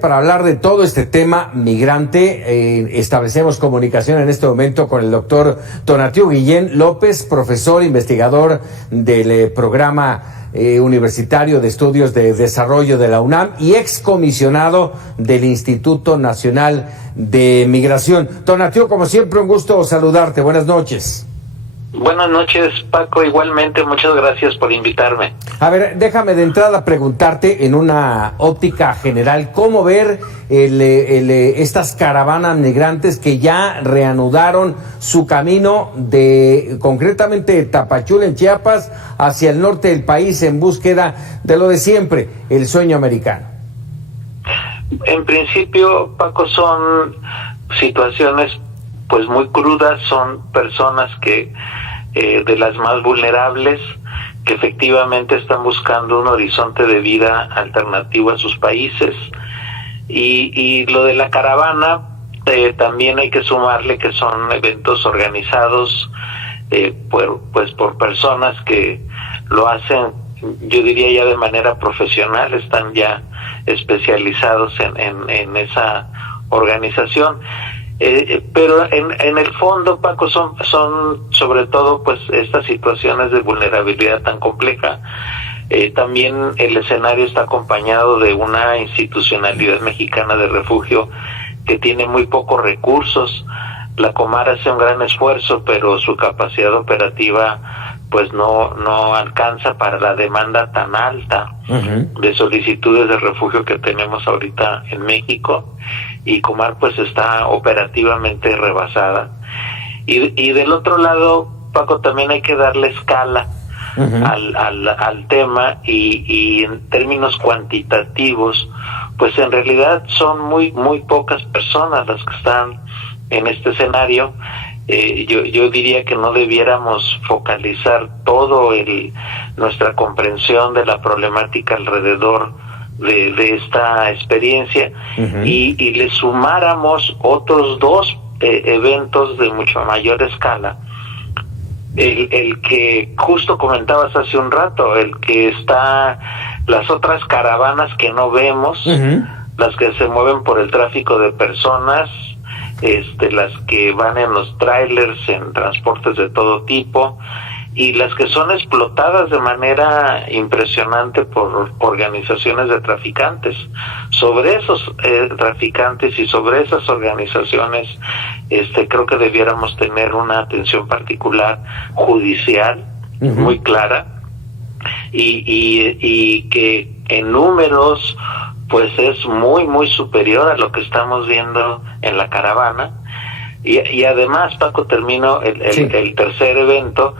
Para hablar de todo este tema migrante, establecemos comunicación en este momento con el doctor Tonatiuh Guillén López, profesor investigador del programa universitario de estudios de desarrollo de la UNAM y excomisionado del Instituto Nacional de Migración. Tonatiuh, como siempre, un gusto saludarte. Buenas noches. Buenas noches, Paco. Igualmente, muchas gracias por invitarme. A ver, déjame de entrada preguntarte en una óptica general, ¿cómo ver estas caravanas migrantes que ya reanudaron su camino de, concretamente, Tapachula, en Chiapas, hacia el norte del país en búsqueda de lo de siempre, el sueño americano? En principio, Paco, son situaciones pues muy crudas, son personas que de las más vulnerables, que efectivamente están buscando un horizonte de vida alternativo a sus países, y lo de la caravana también hay que sumarle que son eventos organizados por personas que lo hacen, yo diría, ya de manera profesional, están ya especializados en esa organización. Pero en el fondo, Paco, son sobre todo pues estas situaciones de vulnerabilidad tan compleja. También el escenario está acompañado de una institucionalidad mexicana de refugio que tiene muy pocos recursos. La Comar hace un gran esfuerzo, pero su capacidad operativa pues no alcanza para la demanda tan alta de solicitudes de refugio que tenemos ahorita en México, y Comar pues está operativamente rebasada. Y del otro lado, Paco, también hay que darle escala al tema, y en términos cuantitativos, pues en realidad son muy pocas personas las que están en este escenario. Yo diría que no debiéramos focalizar todo nuestra comprensión de la problemática alrededor de esta experiencia, y le sumáramos otros dos eventos de mucho mayor escala. El que justo comentabas hace un rato, el que está las otras caravanas que no vemos, las que se mueven por el tráfico de personas, las que van en los trailers, en transportes de todo tipo, y las que son explotadas de manera impresionante por organizaciones de traficantes. Sobre esos traficantes y sobre esas organizaciones, creo que debiéramos tener una atención particular judicial muy clara, y que en números pues es muy superior a lo que estamos viendo en la caravana. Y además, Paco, termino el tercer evento,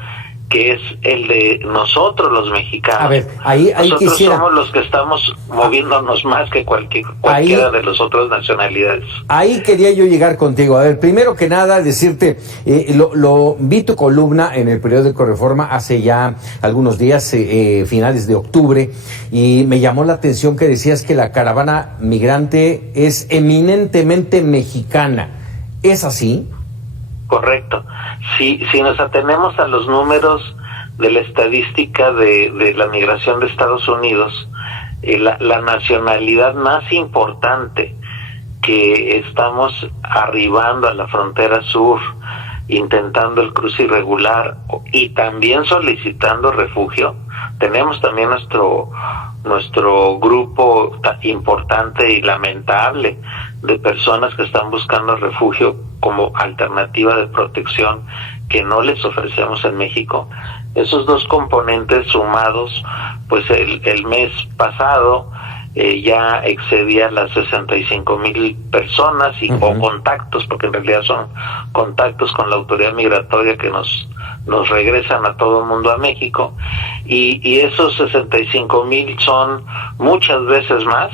que es el de nosotros los mexicanos. A ver, ahí nosotros quisiera... somos los que estamos moviéndonos más que cualquiera de las otras nacionalidades. Ahí quería yo llegar contigo. A ver, primero que nada, decirte, vi tu columna en el periódico Reforma hace ya algunos días, finales de octubre, y me llamó la atención que decías que la caravana migrante es eminentemente mexicana. ¿Es así? Correcto. Si nos atenemos a los números de la estadística de la migración de Estados Unidos, la nacionalidad más importante que estamos arribando a la frontera sur, intentando el cruce irregular y también solicitando refugio, tenemos también nuestro grupo importante y lamentable de personas que están buscando refugio como alternativa de protección que no les ofrecemos en México. Esos dos componentes sumados, pues el mes pasado ya excedía las 65,000 personas o contactos, porque en realidad son contactos con la autoridad migratoria que nos regresan a todo el mundo a México, y esos 65,000 son muchas veces más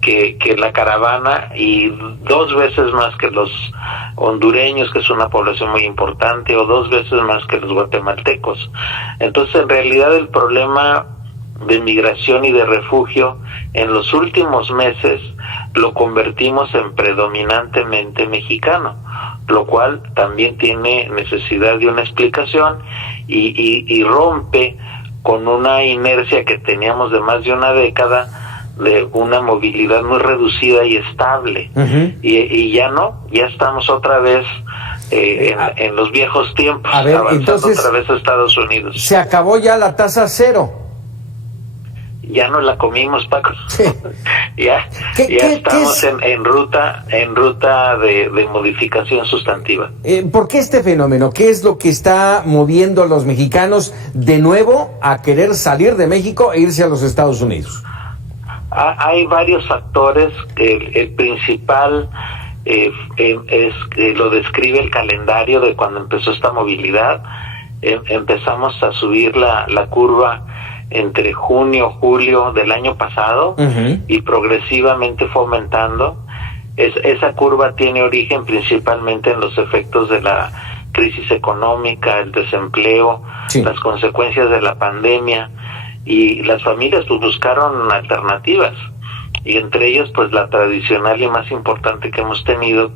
que la caravana, y 2 veces más que los hondureños, que es una población muy importante, o 2 veces más que los guatemaltecos. Entonces, en realidad, el problema de migración y de refugio en los últimos meses lo convertimos en predominantemente mexicano, lo cual también tiene necesidad de una explicación, y rompe con una inercia que teníamos de más de una década de una movilidad muy reducida y estable. Y ya estamos otra vez en los viejos tiempos, a ver, avanzando entonces, otra vez a Estados Unidos. Se acabó ya la tasa cero. Ya no la comimos, Paco. Sí. ya estamos en ruta de modificación sustantiva. ¿Por qué este fenómeno? ¿Qué es lo que está moviendo a los mexicanos de nuevo a querer salir de México e irse a los Estados Unidos? Hay varios factores. El principal lo describe el calendario de cuando empezó esta movilidad. Empezamos a subir la curva entre junio, julio del año pasado, y progresivamente fue aumentando. Esa curva tiene origen principalmente en los efectos de la crisis económica, el desempleo, las consecuencias de la pandemia, y las familias pues buscaron alternativas, y entre ellas pues la tradicional y más importante que hemos tenido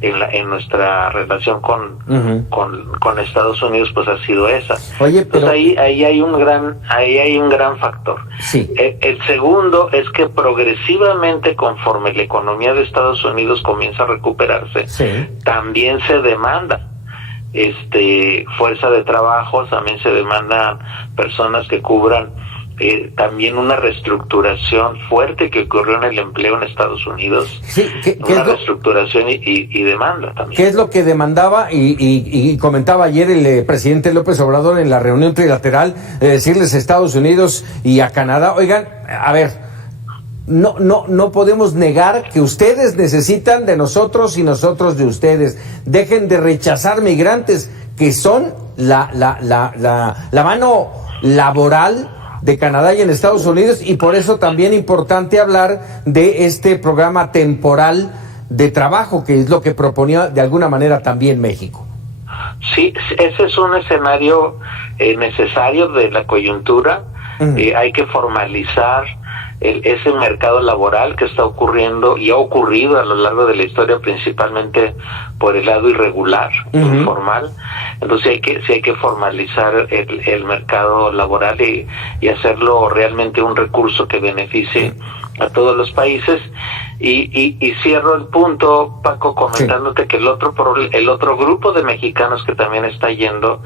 en nuestra relación con Estados Unidos pues ha sido esa. Oye, pero entonces ahí hay un gran factor. Sí. El segundo es que progresivamente, conforme la economía de Estados Unidos comienza a recuperarse, también se demanda fuerza de trabajo, también se demandan personas que cubran también una reestructuración fuerte que ocurrió en el empleo en Estados Unidos. Una reestructuración y demanda también. ¿Qué es lo que demandaba y comentaba ayer el presidente López Obrador en la reunión trilateral, decirles a Estados Unidos y a Canadá, oigan, a ver, no podemos negar que ustedes necesitan de nosotros y nosotros de ustedes. Dejen de rechazar migrantes que son la mano laboral de Canadá y en Estados Unidos, y por eso también importante hablar de este programa temporal de trabajo, que es lo que proponía de alguna manera también México. Sí, ese es un escenario necesario de la coyuntura. Hay que formalizar ese mercado laboral que está ocurriendo y ha ocurrido a lo largo de la historia, principalmente por el lado irregular, informal. Entonces hay que formalizar el mercado laboral y hacerlo realmente un recurso que beneficie a todos los países. Y cierro el punto, Paco, comentándote que el otro grupo de mexicanos que también está yendo,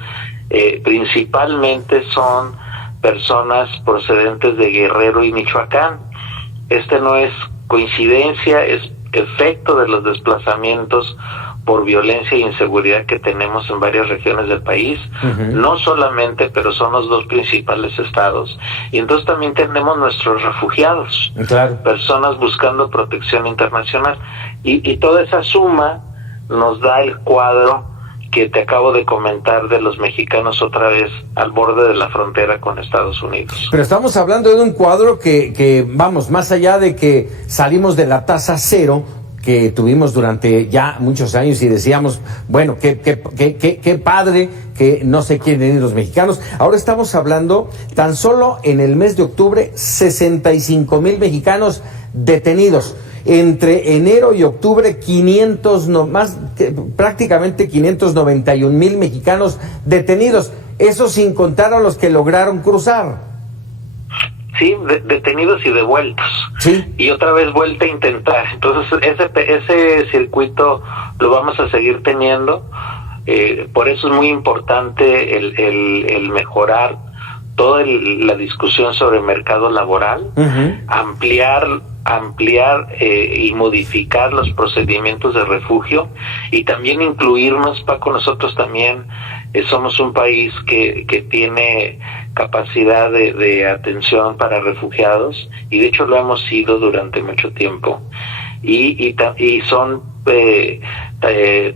principalmente son personas procedentes de Guerrero y Michoacán. No es coincidencia, es efecto de los desplazamientos por violencia e inseguridad que tenemos en varias regiones del país, no solamente, pero son los dos principales estados. Y entonces también tenemos nuestros refugiados, personas buscando protección internacional, y toda esa suma nos da el cuadro que te acabo de comentar de los mexicanos otra vez al borde de la frontera con Estados Unidos. Pero estamos hablando de un cuadro que vamos, más allá de que salimos de la tasa cero que tuvimos durante ya muchos años y decíamos, bueno, qué padre que no se quieren ir los mexicanos. Ahora estamos hablando, tan solo en el mes de octubre, 65,000 mexicanos detenidos. Entre enero y octubre, prácticamente 591,000 mexicanos detenidos. Eso sin contar a los que lograron cruzar. Sí, detenidos y devueltos. Sí. Y otra vez vuelta a intentar. Entonces ese circuito lo vamos a seguir teniendo. Por eso es muy importante el mejorar toda la discusión sobre el mercado laboral, ampliar y modificar los procedimientos de refugio, y también incluirnos, Paco. Nosotros también somos un país que tiene capacidad de atención para refugiados, y de hecho lo hemos sido durante mucho tiempo, y son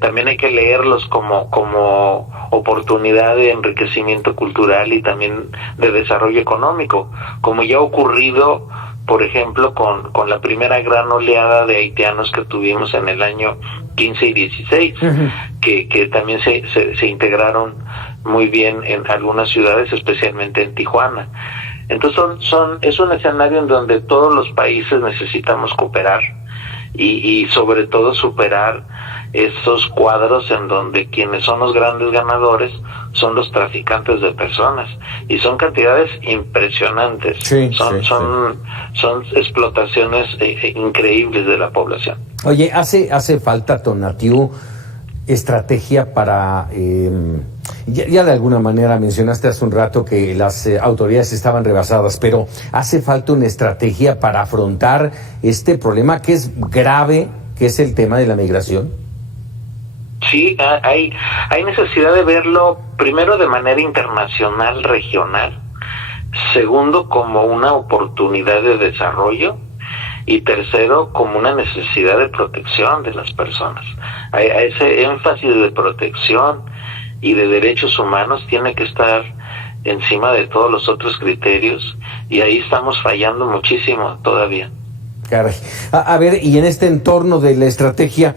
también hay que leerlos como oportunidad de enriquecimiento cultural y también de desarrollo económico, como ya ha ocurrido, por ejemplo, con la primera gran oleada de haitianos que tuvimos en el año 15 y 16, que también se integraron muy bien en algunas ciudades, especialmente en Tijuana. Entonces es un escenario en donde todos los países necesitamos cooperar, y sobre todo superar estos cuadros en donde quienes son los grandes ganadores son los traficantes de personas, y son cantidades impresionantes. Son explotaciones increíbles de la población. Oye, hace falta, Tonatiuh, estrategia para ya de alguna manera mencionaste hace un rato que las autoridades estaban rebasadas, pero hace falta una estrategia para afrontar este problema que es grave, que es el tema de la migración. Sí, hay necesidad de verlo primero de manera internacional, regional, segundo como una oportunidad de desarrollo, y tercero como una necesidad de protección de las personas. A ese énfasis de protección y de derechos humanos tiene que estar encima de todos los otros criterios, y ahí estamos fallando muchísimo todavía. Caray. A ver, y en este entorno de la estrategia,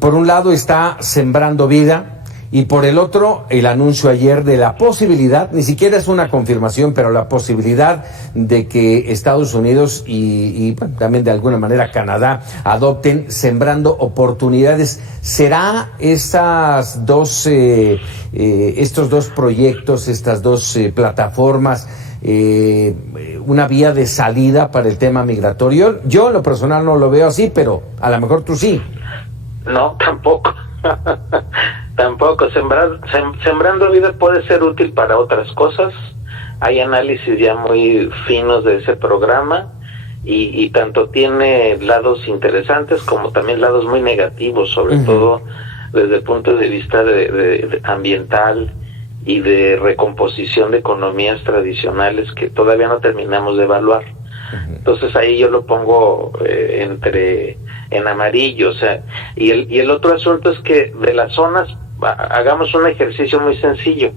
por un lado está Sembrando Vida, y por el otro, el anuncio ayer de la posibilidad, ni siquiera es una confirmación, pero la posibilidad de que Estados Unidos y bueno, también de alguna manera Canadá adopten Sembrando Oportunidades. ¿Será estos dos proyectos, estas dos plataformas, una vía de salida para el tema migratorio? Yo en lo personal no lo veo así, pero a lo mejor tú sí. No, tampoco. Tampoco. Sembrando Vida puede ser útil para otras cosas. Hay análisis ya muy finos de ese programa, y tanto tiene lados interesantes como también lados muy negativos, sobre todo desde el punto de vista de ambiental y de recomposición de economías tradicionales que todavía no terminamos de evaluar. Entonces ahí yo lo pongo en amarillo, o sea, y el otro asunto es que de las zonas, hagamos un ejercicio muy sencillo.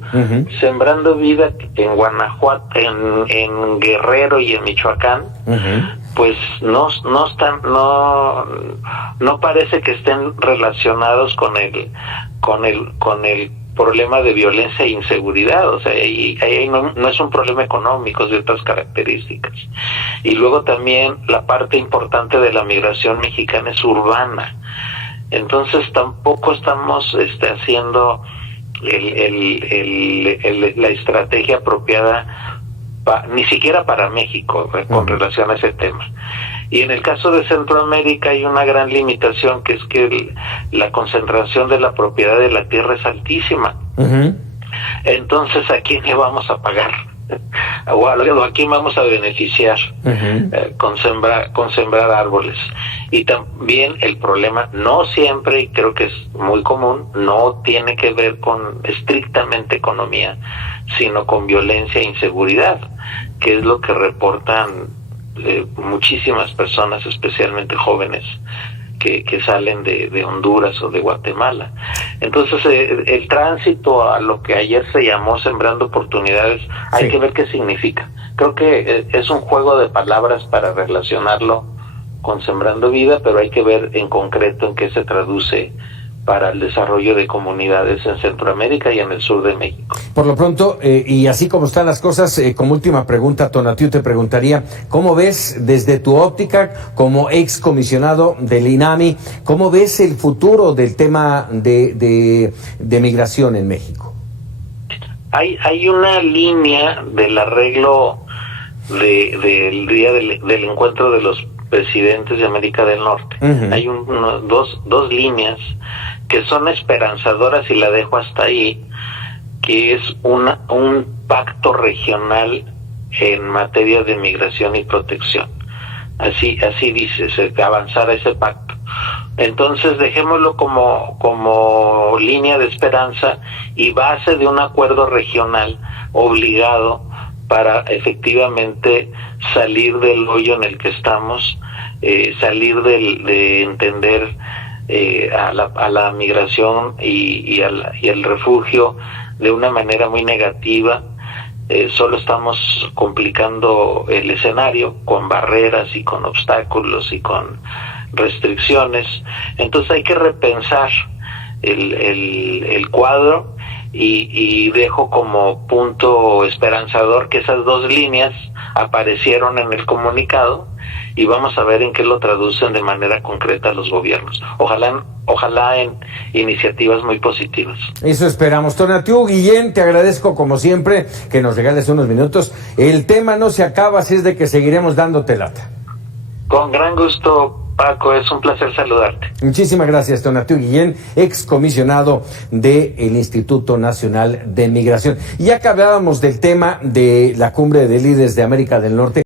Sembrando Vida en Guanajuato, en Guerrero y en Michoacán, pues no parece que estén relacionados con el problema de violencia e inseguridad. O sea, ahí no es un problema económico, es de otras características. Y luego también la parte importante de la migración mexicana es urbana. Entonces tampoco estamos haciendo la estrategia apropiada ni siquiera para México con relación a ese tema. Y en el caso de Centroamérica hay una gran limitación, que es que la concentración de la propiedad de la tierra es altísima. Entonces, ¿a quién le vamos a pagar? ¿O a quién vamos a beneficiar con sembrar árboles? Y también el problema, no siempre, y creo que es muy común, no tiene que ver con estrictamente economía, sino con violencia e inseguridad, que es lo que reportan muchísimas personas, especialmente jóvenes, que salen de Honduras o de Guatemala. Entonces, el tránsito a lo que ayer se llamó Sembrando Oportunidades, hay que ver qué significa. Creo que es un juego de palabras para relacionarlo con Sembrando Vida, pero hay que ver en concreto en qué se traduce para el desarrollo de comunidades en Centroamérica y en el sur de México. Por lo pronto, y así como están las cosas, como última pregunta, Tonatiuh, te preguntaría, ¿cómo ves desde tu óptica como excomisionado del INAMI, cómo ves el futuro del tema de migración en México? Hay una línea del arreglo del día del encuentro de los presidentes de América del Norte. Hay dos líneas que son esperanzadoras, y la dejo hasta ahí, que es un pacto regional en materia de migración y protección. Así dice, avanzar a ese pacto. Entonces dejémoslo como línea de esperanza y base de un acuerdo regional obligado para efectivamente salir del hoyo en el que estamos, salir de entender a la migración y el refugio de una manera muy negativa. Solo estamos complicando el escenario con barreras y con obstáculos y con restricciones. Entonces hay que repensar el cuadro, y dejo como punto esperanzador que esas dos líneas aparecieron en el comunicado y vamos a ver en qué lo traducen de manera concreta los gobiernos. Ojalá en iniciativas muy positivas. Eso esperamos. Tonatiuh Guillén, te agradezco como siempre que nos regales unos minutos. El tema no se acaba, así es de que seguiremos dándote lata. Con gran gusto, Paco, es un placer saludarte. Muchísimas gracias, Tonatiuh Guillén, excomisionado del Instituto Nacional de Migración. Y ya que hablábamos del tema de la cumbre de líderes de América del Norte,